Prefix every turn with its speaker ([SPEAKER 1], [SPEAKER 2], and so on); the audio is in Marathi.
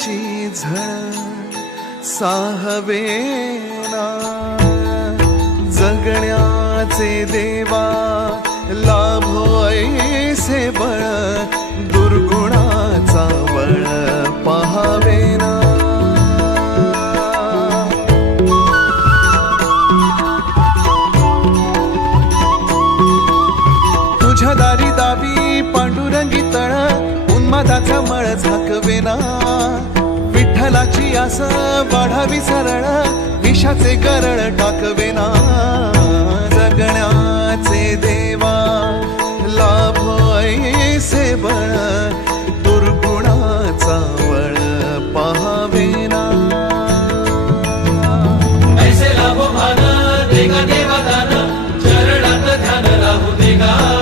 [SPEAKER 1] मरणाची झळ साहवेना जगण्याचे देवा लाभो ऐसे बळ दुर्गुणाचा बळ पहावेना तुझ्या दारी दावी पांडुरंगी तळ उन्मादाचा मळ झाकवेना बदलाची अस वाढावी सरळ विषाचे गरळ टाकवेना जगण्याचे देवा लाभ ऐसे बळ दुर्गुणाचा वळ पाहावेना
[SPEAKER 2] ऐसे लाभो भान देगा देवा चरणात ध्यान राहू देगा.